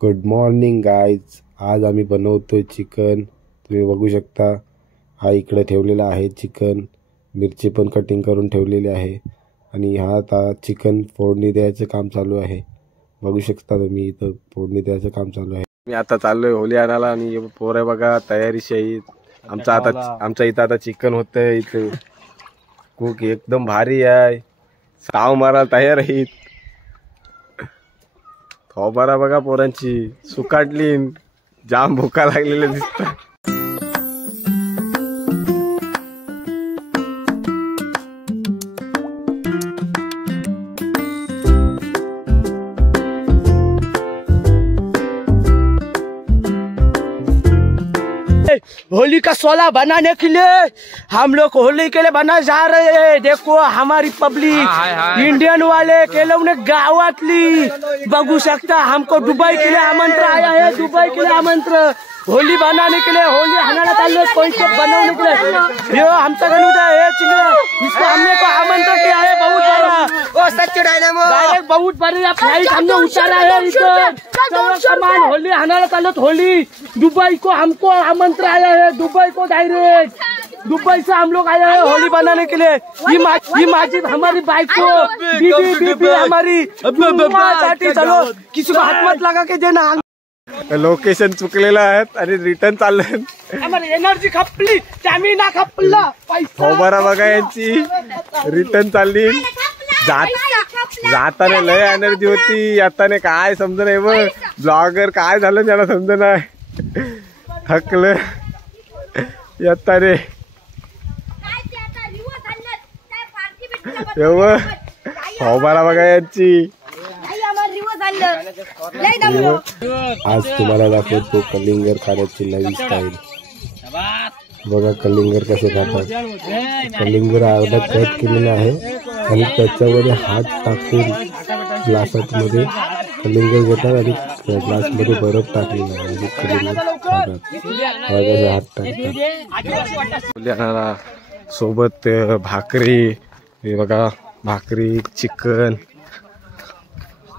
Good morning guys. आज आम्ही बनवतोय चिकन. तुम्ही बघू शकता, हा इकडे ठेवलेला आहे चिकन. मिरची पण कटिंग करून ठेवलेली आहे आणि हा आता चिकन फोडणी द्यायचं काम चालू आहे. बघू शकता तुम्ही, इथं फोडणी द्यायचं काम चालू आहे. मी आता चाललोय होली आणायला आणि पोरं बघा तयारीशी आहेत. आमच्या इथं आता चिकन होतंय. इथं कुक एकदम भारी आहे, साव मारायला तयार आहेत. थोबारा बघा पोरांची सुकाटली, जाम भुका लागलेले दिसतात. होली का सोला बनाने के लिए हम लोग होली के लिए बना जा रहे हैं. देखो हमारी पब्लिक इंडियन वाले केलवने गावातली बघू शकता. हमको दुबई के लिए आमंत्रण आया है. दुबई के लिए आमंत्रण होली बनाने के लिए, होली हनाला ताल्लुक पैसे बनाने के लिए. ये हमचा गणुदा है चिंगड़ा, इसको हमने को आमंत्रण किया है. बहुत बड़ा ओ सच्चे डायनामो डायरेक्ट बहुत बड़ा फ्लाइट हमने उतारा है. इसको सामान होली हनाला ताल्लुक होली दुबई को हमको आमंत्रण आया है. दुबई को डायरेक्ट दुबई से हम लोग आए हैं होली बनाने के लिए. ये माजिद हमारी बाइक को बीबी हमारी चलो किसी को हाथ मत लगा के देना. लोकेशन चुकलेलं आहे आणि रिटर्न चाललंय. एनर्जी खपली, स्टॅमिना खपला, थोबारा बघा यांची रिटर्न चालली. जाताना लय एनर्जी होती, येताना काय समज नाही. बघ ब्लॉगर काय झालं त्याला समज नाही. थकलं येताने. थोबारा बघा यांची. आज तुम्हाला दाखवतो कलिंगर खाण्याची नवी स्टाईल. बघा कलिंगर कसे खातात. कलिंगर अर्धा कट केलेला आहे आणि त्याच्यामध्ये हात टाकून ग्लासात मध्ये कलिंगर घेतात आणि ग्लासमध्ये बर्फ टाकलेला आहे आणि कलिंगर खातात. हात टाकतात. सोबत भाकरी, हे बघा भाकरी, चिकन,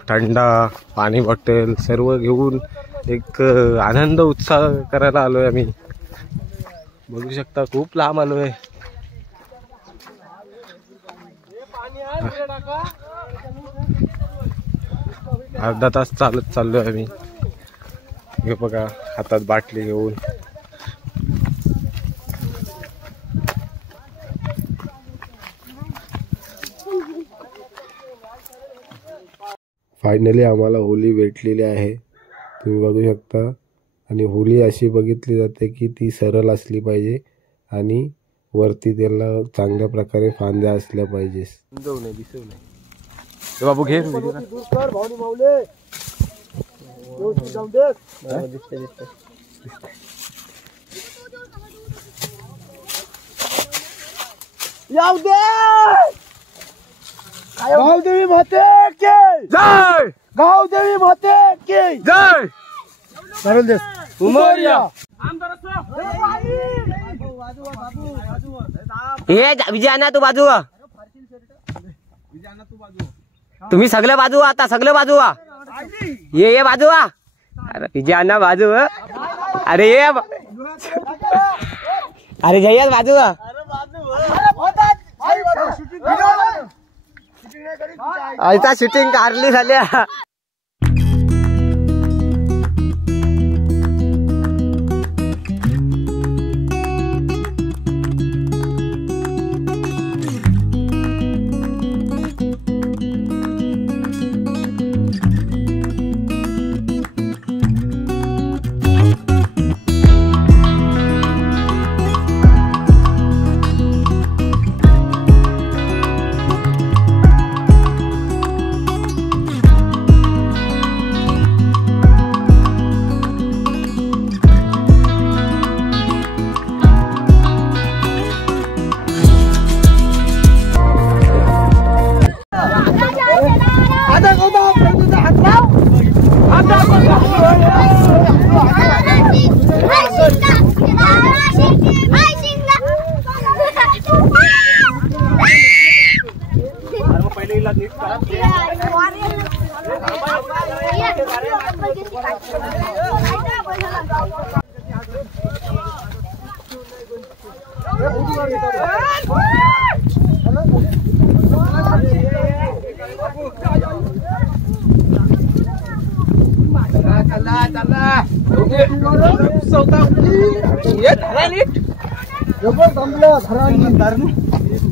थंडा, पाणी बॉटल सर्व घेऊन एक आनंद उत्साह करायला आलोय आम्ही. बघू शकता खूप लांब आलोय. अर्धा तास चालत चाललोय आम्ही. हे बघा हातात बाटली घेऊन. फायनली आम्हाला होली भेटलेली आहे, तुम्ही बघू शकता. आणि होली अशी बघितली जाते की ती सरळ असली पाहिजे आणि वरती त्याला चांगल्या प्रकारे फांद्या असल्या पाहिजे. बाबू घे गावदेवी माते की जय. गावदेवी माते की जय. विजयाना तू बाजू, तुम्ही सगळे बाजू. आता सगळे बाजू ये बाजू. अरे विजयाना बाजू. अरे ये अरे जय्यात बाजू. आता शूटिंग काढली झाल्या.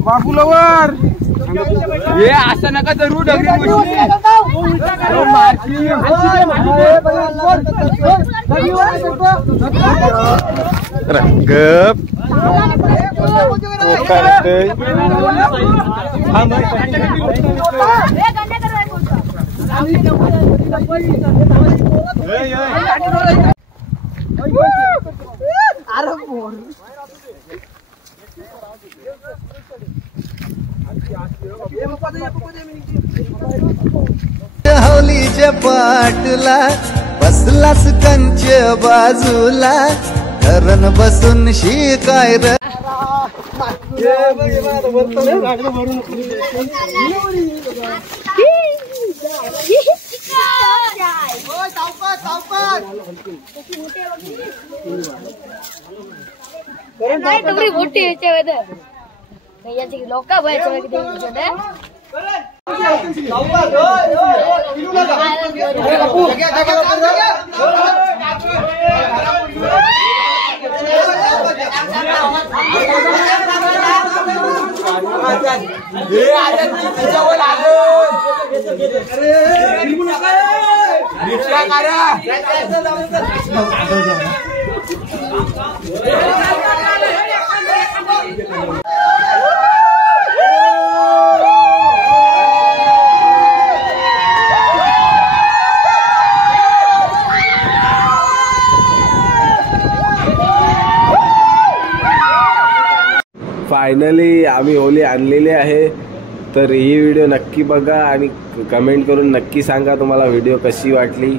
बाबूलवर हे असं नका जरूर हौलीच्या पाटला बसलास कंच बाजूला धरण बसून शिकाय रे मोठी लोक फायनली आम्ही होली आणलेली आहे. तर ही व्हिडिओ नक्की बघा आणि कमेंट करून नक्की सांगा तुम्हाला व्हिडिओ कशी वाटली.